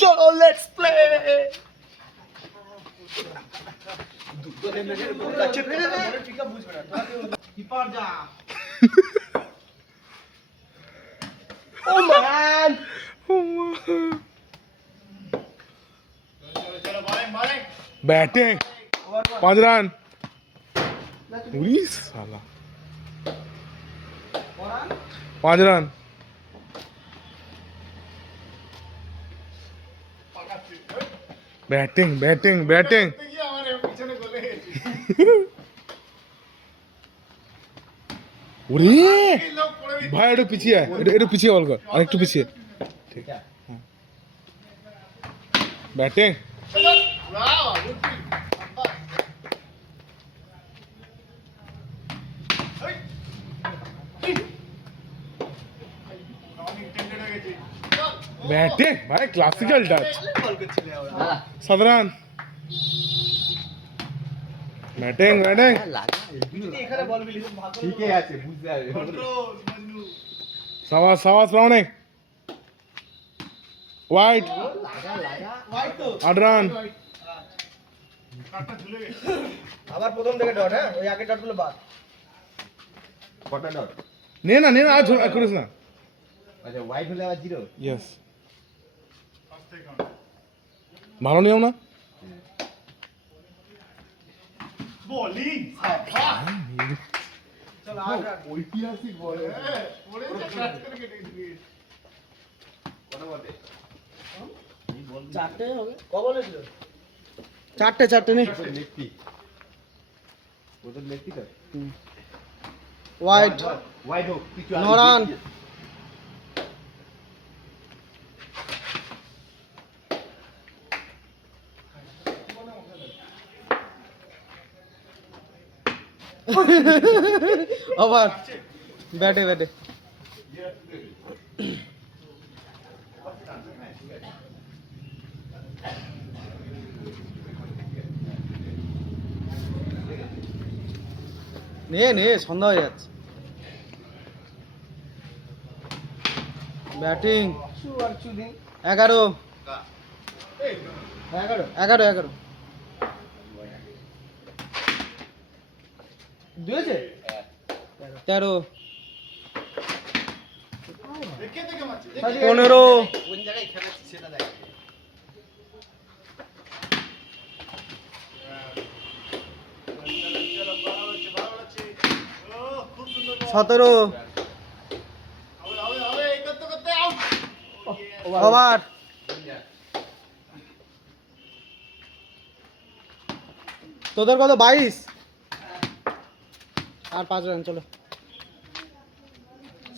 চলো let's play keeper যা ও ম্যান ব্যাটিং পাঁচ রান উড়িস সালা পাঁচ রান ব্যাটিং ব্যাটিং ব্যাটিং ওরে ভাই একটু পিছিয়ে আয়, একটু একটু পিছিয়ে বল কর আরেকটু পিছিয়ে ঠিক হ্যাঁ ব্যাটিং ব্যাটিং ভাই classical touch run batting batting ঠিকই আছে বুঝতে হবে সাবাস সাবাস রাউনে হোয়াইট আট রান আবার প্রথম থেকে ডট হ্যাঁ? ওই আগের ডটগুলো বাদ। কটা ডট নে না নে না আর করিস না। আচ্ছা হোয়াইট হলে আবার জিরো ইয়েস ভালো নিয়ম না? চলো ঐতিহাসিক বলে। চারটে হবে। চারটে চারটে নেই হোয়াইট হোয়াইট হোক কিছু ওভার ব্যাটে ব্যাটে। নে নে সন্ধ্যা হয়ে যাচ্ছে। ব্যাটিং। এগারো। এগারো এগারো এগারো। দিয়েছে? তেরো। পনেরো। সতেরো। ওভার। তোদের কত? বাইশ? আর পাঁচ রান চলো।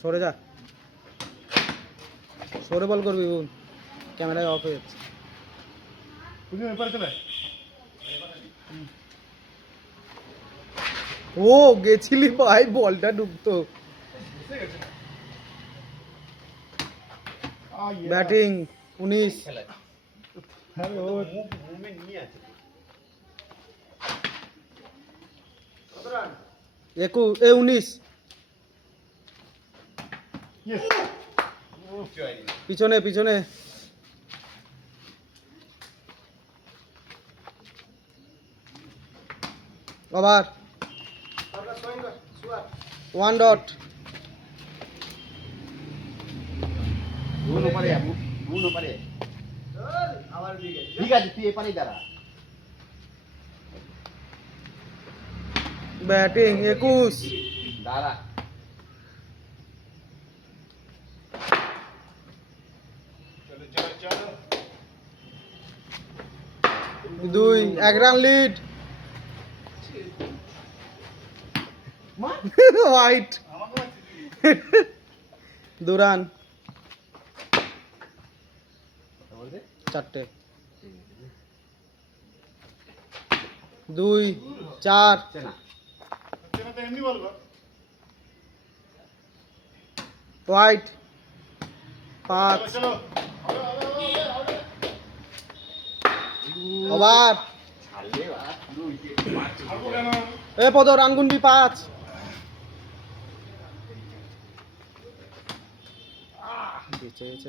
সরে যা। সরে বল করবি বোন ক্যামেরায় অফ হয়ে যাচ্ছে। ও গেছিলি ভাই বলটা ঢুকতো ব্যাটিং উনিশ। একু এ উনিশ। পিছনে পিছনে। ওভার। One dot. ঠিক আছে তুই এপারেই দাঁড়া। ব্যাটিং একুশ দাঁড়া দুই এক রান লিড হোয়াইট দু রান চারটে দুই চার চেনা হোয়াইট পাঁচ উইকেট এ পদ রান গুনবি পাঁচ। বেঁচে গেছে।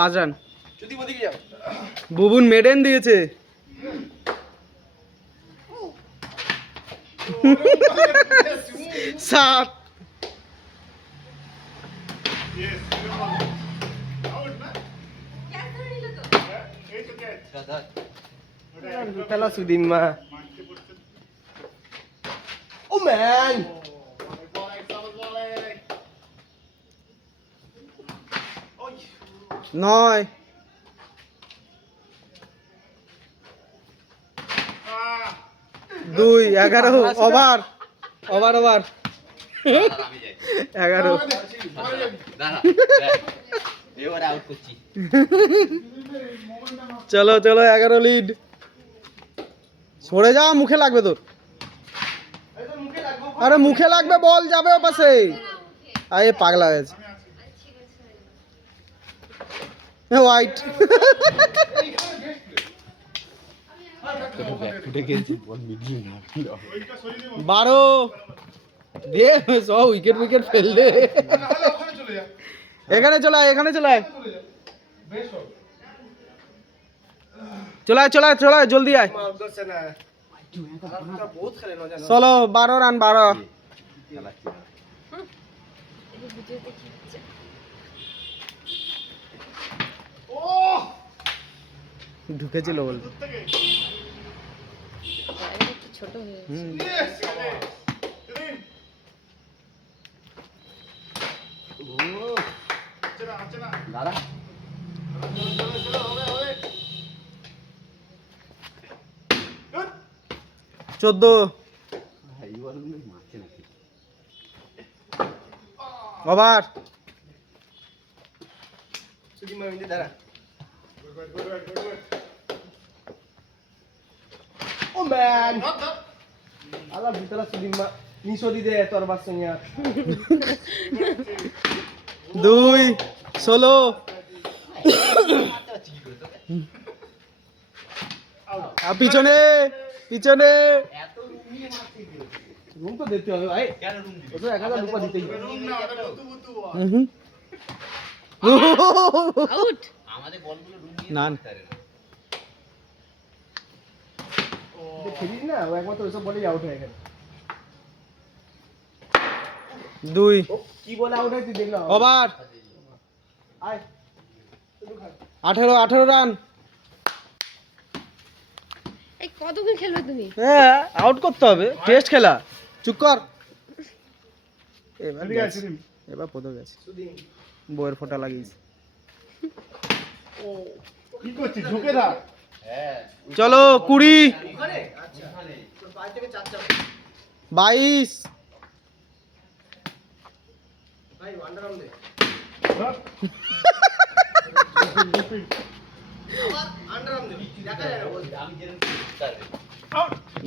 পাঁচ রান। বুবুন মেডেন দিয়েছে। সাত। পেলা সুদিন মা। ও নয়। দুই, এগারো, ওভার। Over over. এগারো। চলো চলো, এগারো লিড সরে যা, মুখে লাগবে তোর। আরে, মুখে লাগবে, বল যাবে পাশে আরে, পাগলা হয়েছে। হোয়াইট বারো। দে সব উইকেট উইকেট ফেল দে। এখানে চলে আয় এখানে চলে আয় চলে আয় চলে আয় জলদি আয়। চলো বারো রান বারো। ঢুকেছিল বলতে। ছোট হয়ে। দাঁড়া। চোদ্দ। এই বলগুলো নাকি ওভার ও ম্যান আলা ভিতরা সুদিমা নিশো দি দে তোর বাস সঙ্গে দুই ষোলো। আর পিছনে পিছনে। রুম তো দেখতে হবে ভাই। ও তো এক হাজার রুপা দিতেই আউট আমাদের বলগুলো না। পারে না? ও একমাত্র ওইসব বলেই আউট হয়ে গেল। দুই। কি বলে আউট হয়েছি দেখলাম। ওভার। আয় আঠেরো আঠেরো রান। এই কতক্ষণ খেলবে তুমি? হ্যাঁ আউট করতে হবে। টেস্ট খেলা। চুপ কর। এবার গেছে। এবার পদ গেছে। বইয়ের ফোঁটা লাগিয়েছে। হ্যাঁ চলো কুড়ি। বাইশ।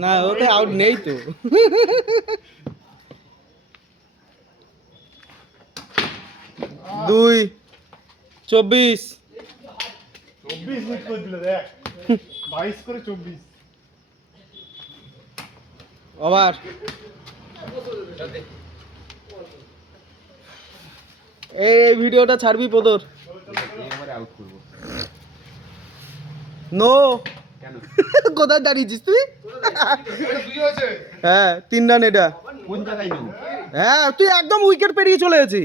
না ওতে আউট নেই তো। দুই চব্বিশ। চব্বিশ মিনিট করে দিলে দেখ। বাইশ করে চব্বিশ। ওভার। এই ভিডিওটা ছাড়বি পদর এবারে আউট করব নো কোথায় দাঁড়িয়েছিস তুই? হ্যাঁ তিন রান এটা। হ্যাঁ তুই একদম উইকেট পেরিয়ে চলে গেছি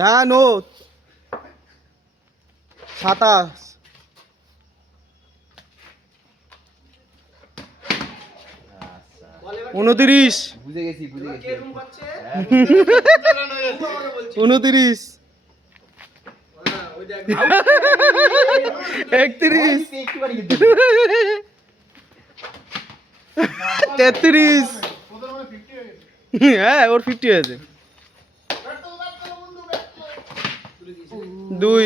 হ্যাঁ নো সাতাশ। উনতিরিশ। বুঝে গেছি বুঝে গেছি। উনতিরিশ। একত্রিশ। তেত্রিশ। হ্যাঁ ওর ফিফটি হয়েছে। দুই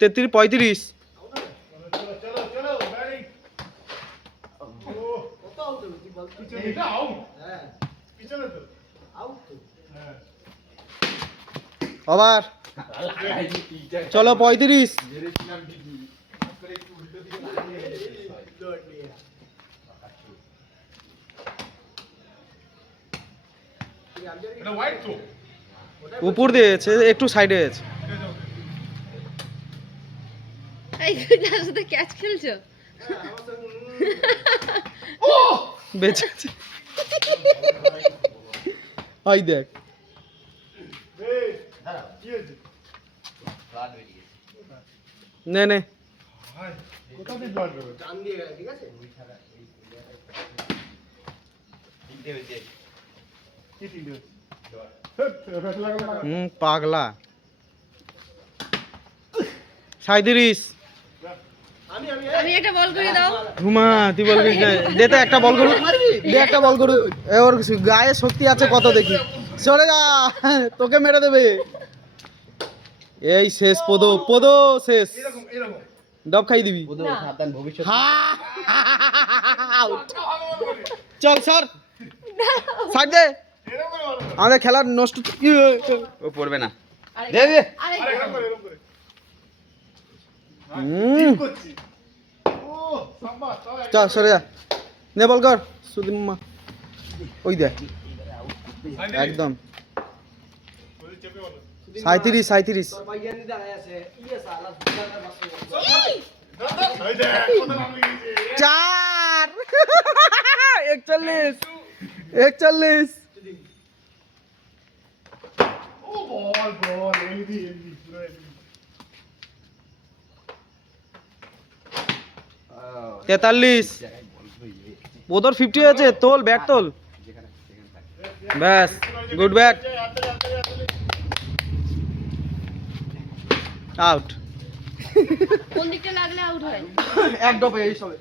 তেত্রিশ পঁয়ত্রিশ। আবার চলো পঁয়ত্রিশ। উপর দিয়েছে একটু সাইডে আছে। ক্যাচ খেলছো? বেঁচে আছে দেখ। নে নে। পাগলা। সাঁইত্রিশ আমি একটা বল করে দাও। ঘুমা তুই বলবি না দে তো একটা বল করু দে একটা বল করু ওর গায়ে শক্তি আছে কত দেখি। সরে যা তোকে মেরে দেবে। এই শেষ পদো পদো শেষ। ডব খাই দিবি. চল স্যার সাইড দে। আমাদের খেলার নষ্ট ও পড়বে না আরেকটা- দে। হুম। চল সরে যা। নে, বল কর। সুদিম্মা ওই দেখ একদম। সাঁত্রিশ সাঁত্রিশ চার। একচল্লিশ। একচল্লিশ। তেতাল্লিশ। ওদর ফিফটি হয়েছে তোল ব্যাট তোল। ব্যাস গুড ব্যাট আউট কোন দিকটা লাগলে আউট হয়? এক ডপে এই সবে।